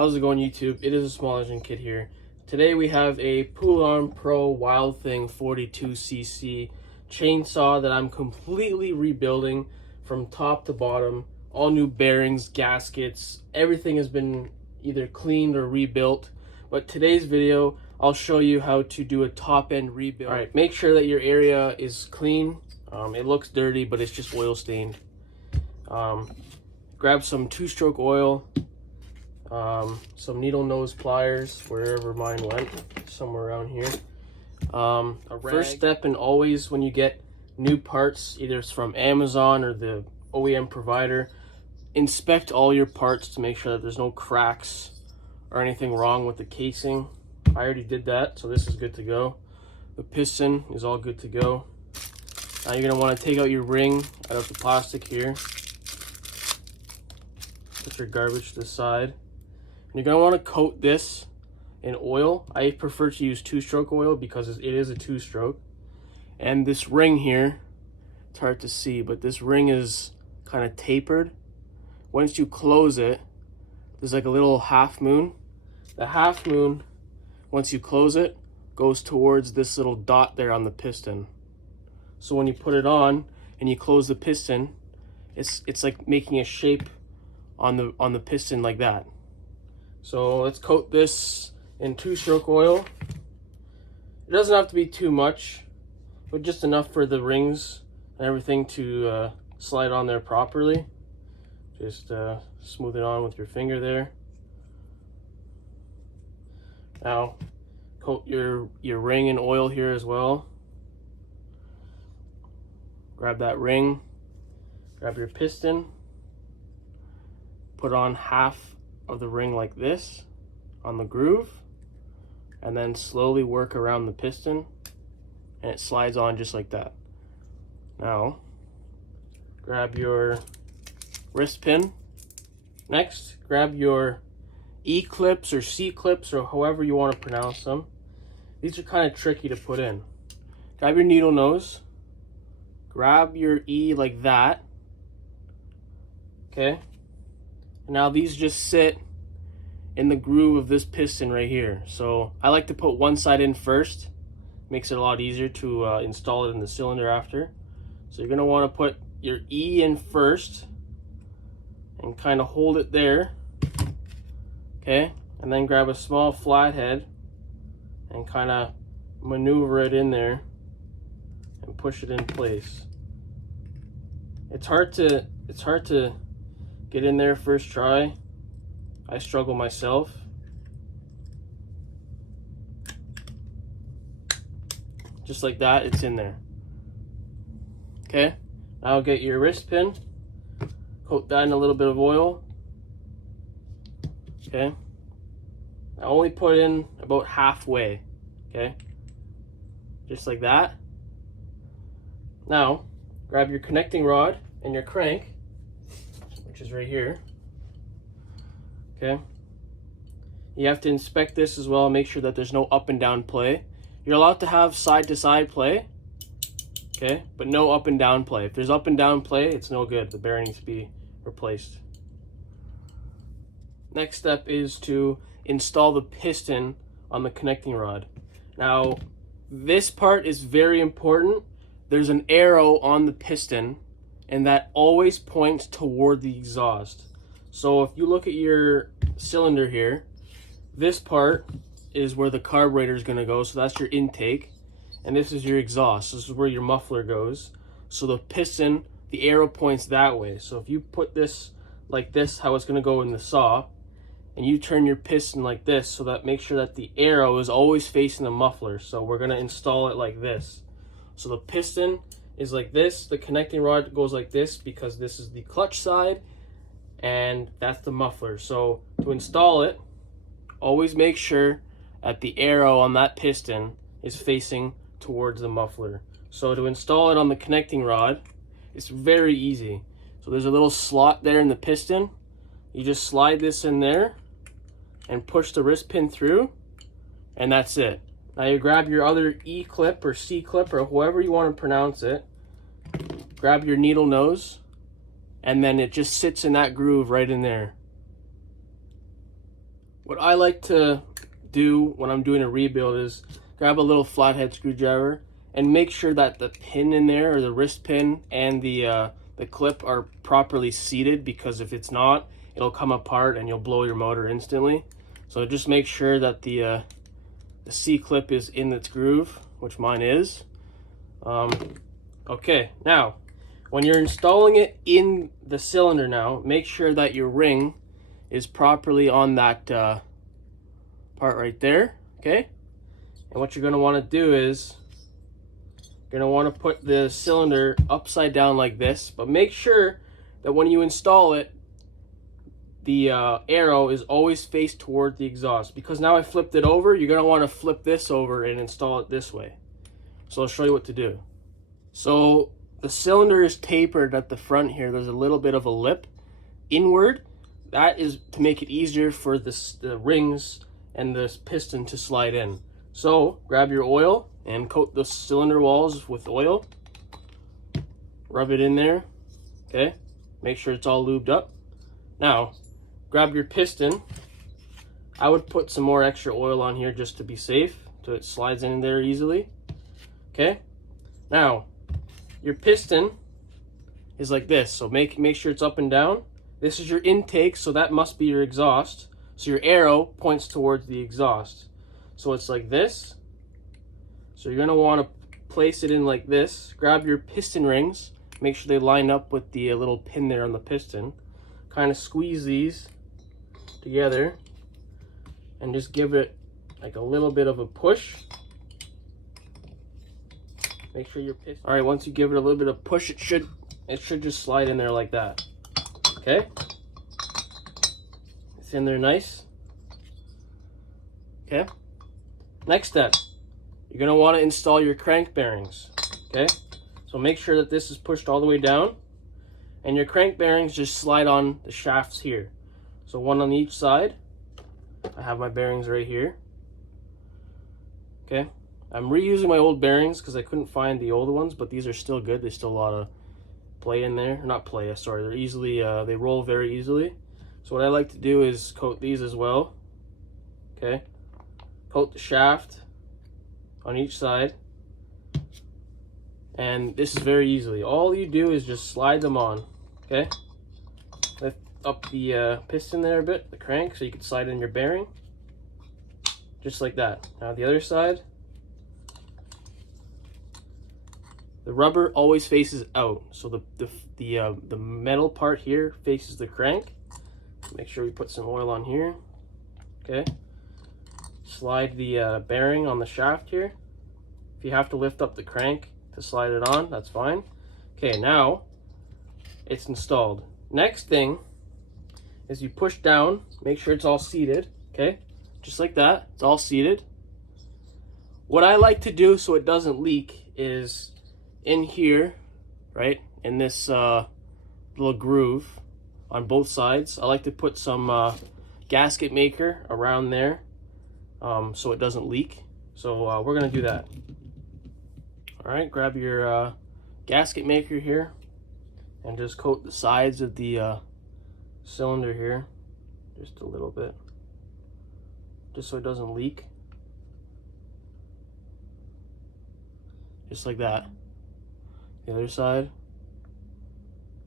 How's it going, YouTube? It is a small engine kid here. Today we have a Poulan Pro Wild Thing 42cc chainsaw that I'm completely rebuilding from top to bottom. All new bearings, gaskets, everything has been either cleaned or rebuilt. But today's video, I'll show you how to do a top-end rebuild. Alright, make sure that your area is clean. It looks dirty, but it's just oil stained. Grab some two-stroke oil. Some needle nose pliers, wherever mine went, somewhere around here. First step, and always when you get new parts, either it's from Amazon or the OEM provider, inspect all your parts to make sure that there's no cracks or anything wrong with the casing. I already did that, so this is good to go. The piston is all good to go. Now you're going to want to take out your ring out of the plastic here. Put your garbage to the side. And you're going to want to coat this in oil. I prefer to use two-stroke oil because it is a two-stroke. And this ring here, it's hard to see, but this ring is kind of tapered. Once you close it, there's like a little half moon. The half moon, once you close it, goes towards this little dot there on the piston. So when you put it on and you close the piston, it's like making a shape on the piston like that. So let's coat this in two-stroke oil. It doesn't have to be too much, but just enough for the rings and everything to slide on there properly. Just smooth it on with your finger there. Now coat your ring in oil here as well. Grab that ring, grab your piston, put on half of the ring like this on the groove, and then slowly work around the piston, and it slides on just like that. Now grab your wrist pin. Next, grab your E clips or C clips, or however you want to pronounce them. These are kind of tricky to put in. Grab your needle nose, grab your E like that, okay? Now these just sit in the groove of this piston right here. So I like to put one side in first. Makes it a lot easier to install it in the cylinder after. So you're going to want to put your E in first and kind of hold it there. Okay, and then grab a small flathead and kind of maneuver it in there and push it in place. It's hard to get in there first try. I struggle myself. Just like that, it's in there. Okay, now get your wrist pin, coat that in a little bit of oil. Okay, I only put in about halfway. Okay, just like that. Now grab your connecting rod and your crank, which is right here. Okay, you have to inspect this as well, make sure that there's no up and down play. You're allowed to have side to side play, okay, but no up and down play. If there's up and down play, it's no good. The bearing needs to be replaced. Next step is to install the piston on the connecting rod. Now this part is very important. There's an arrow on the piston, and that always points toward the exhaust. So if you look at your cylinder here, this part is where the carburetor is going to go, so that's your intake, and this is your exhaust. This is where your muffler goes. So the piston, the arrow points that way. So if you put this like this, how it's going to go in the saw, and you turn your piston like this, so that make sure that the arrow is always facing the muffler. So we're going to install it like this. So the piston is like this, the connecting rod goes like this because this is the clutch side, and that's the muffler. So to install it, always make sure that the arrow on that piston is facing towards the muffler. So to install it on the connecting rod, it's very easy. So there's a little slot there in the piston. You just slide this in there and push the wrist pin through, and that's it. Now you grab your other E clip or C clip or however you want to pronounce it. Grab your needle nose, and then it just sits in that groove right in there. What I like to do when I'm doing a rebuild is grab a little flathead screwdriver and make sure that the pin in there, or the wrist pin, and the clip are properly seated, because if it's not, it'll come apart and you'll blow your motor instantly. So just make sure that the C-clip is in its groove, which mine is. Okay, now when you're installing it in the cylinder now, make sure that your ring is properly on that part right there, okay? And what you're going to want to do is you're going to want to put the cylinder upside down like this, but make sure that when you install it, the arrow is always faced toward the exhaust, because now I flipped it over. You're going to want to flip this over and install it this way. So I'll show you what to do. So the cylinder is tapered at the front here. There's a little bit of a lip inward. That is to make it easier for the rings and this piston to slide in. So grab your oil and coat the cylinder walls with oil. Rub it in there, okay? Make sure it's all lubed up. Now, grab your piston. I would put some more extra oil on here just to be safe, so it slides in there easily, okay? Now, your piston is like this, so make sure it's up and down. This is your intake, so that must be your exhaust. So your arrow points towards the exhaust. So it's like this. So you're going to want to place it in like this. Grab your piston rings. Make sure they line up with the little pin there on the piston. Kind of squeeze these together and just give it like a little bit of a push. Make sure your piston. All right, once you give it a little bit of push, it should just slide in there like that. Okay? It's in there nice. Okay? Next step, you're going to want to install your crank bearings. Okay? So make sure that this is pushed all the way down, and your crank bearings just slide on the shafts here. So one on each side. I have my bearings right here. Okay? I'm reusing my old bearings because I couldn't find the older ones, but these are still good. There's still a lot of play in there. Not play, sorry. They're easily, they roll very easily. So what I like to do is coat these as well. Okay? Coat the shaft on each side. And this is very easily. All you do is just slide them on. Okay? Lift up the piston there a bit, the crank, so you can slide in your bearing. Just like that. Now the other side. The rubber always faces out, so the metal part here faces the crank. Make sure we put some oil on here. Okay. Slide the bearing on the shaft here. If you have to lift up the crank to slide it on, that's fine. Okay, now it's installed. Next thing is you push down, make sure it's all seated. Okay, just like that, it's all seated. What I like to do so it doesn't leak is in here, right, in this little groove on both sides, I like to put some gasket maker around there so it doesn't leak. So we're gonna do that. All right, grab your gasket maker here and just coat the sides of the cylinder here just a little bit, just so it doesn't leak. Just like that. The other side,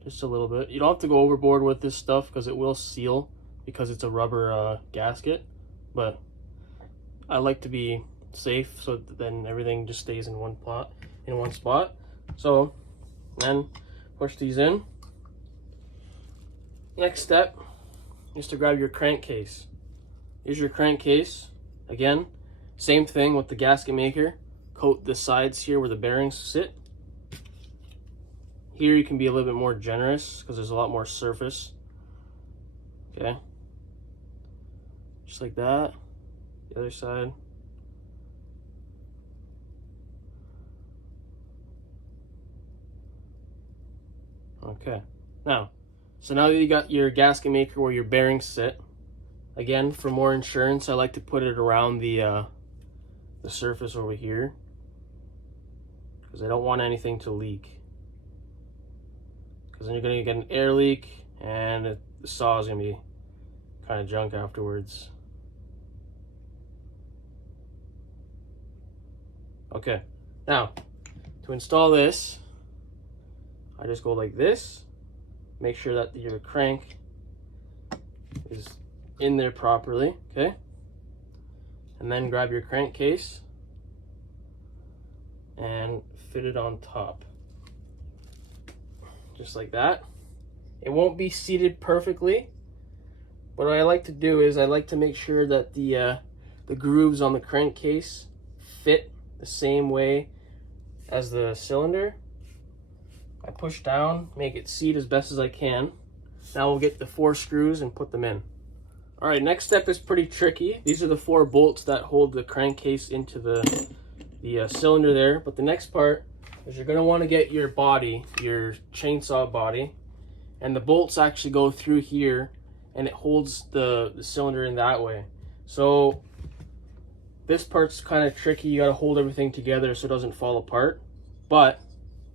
just a little bit. You don't have to go overboard with this stuff because it will seal because it's a rubber gasket, but I like to be safe so then everything just stays in one spot. So then push these in. Next step is to grab your crankcase. Here's your crankcase. Again, same thing with the gasket maker. Coat the sides here where the bearings sit. Here you can be a little bit more generous because there's a lot more surface. Okay. Just like that. The other side. Okay. Now that you got your gasket maker where your bearings sit, again, for more insurance, I like to put it around the surface over here because I don't want anything to leak. Because then you're going to get an air leak and the saw is going to be kind of junk afterwards. Okay, now to install this, I just go like this, make sure that your crank is in there properly, okay? And then grab your crankcase and fit it on top. Just like that. It won't be seated perfectly, but what I like to do is I like to make sure that the grooves on the crankcase fit the same way as the cylinder. I push down, make it seat as best as I can. Now we'll get the 4 screws and put them in. All right, next step is pretty tricky. These are the 4 bolts that hold the crankcase into the cylinder there. But the next part is you're gonna wanna get your body, your chainsaw body, and the bolts actually go through here and it holds the cylinder in that way. So this part's kind of tricky. You gotta hold everything together so it doesn't fall apart. But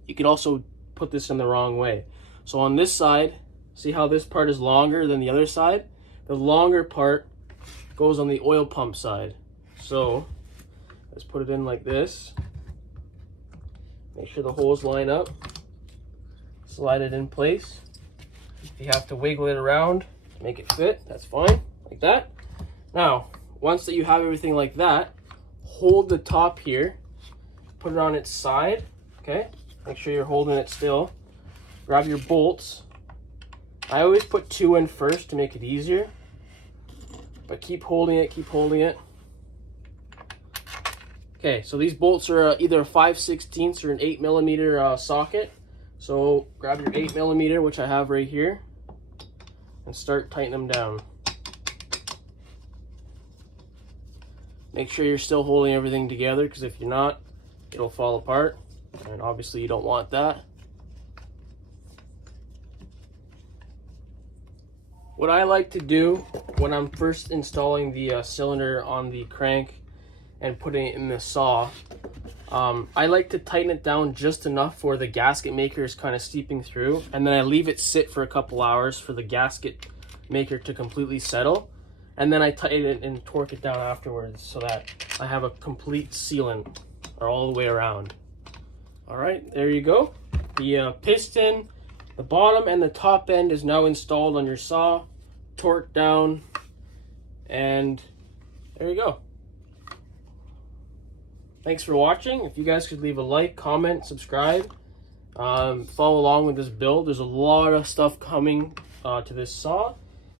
you could also put this in the wrong way. So on this side, see how this part is longer than the other side? The longer part goes on the oil pump side. So let's put it in like this. Make sure the holes line up. Slide it in place. If you have to wiggle it around to make it fit, that's fine, like that. Now, once that you have everything like that, hold the top here, put it on its side, okay? Make sure you're holding it still. Grab your bolts. I always put 2 in first to make it easier, but keep holding it, keep holding it. Okay, so these bolts are either a 5/16 or an 8mm socket. So grab your 8mm, which I have right here, and start tightening them down. Make sure you're still holding everything together, because if you're not, it'll fall apart, and obviously you don't want that. What I like to do when I'm first installing the cylinder on the crank and putting it in the saw, I like to tighten it down just enough for the gasket maker is kind of seeping through, and then I leave it sit for a couple hours for the gasket maker to completely settle, and then I tighten it and torque it down afterwards so that I have a complete sealant all the way around. All right, there you go. The piston, the bottom and the top end is now installed on your saw, torqued down, and there you go. Thanks for watching. If you guys could leave a like, comment, subscribe, follow along with this build. There's a lot of stuff coming to this saw.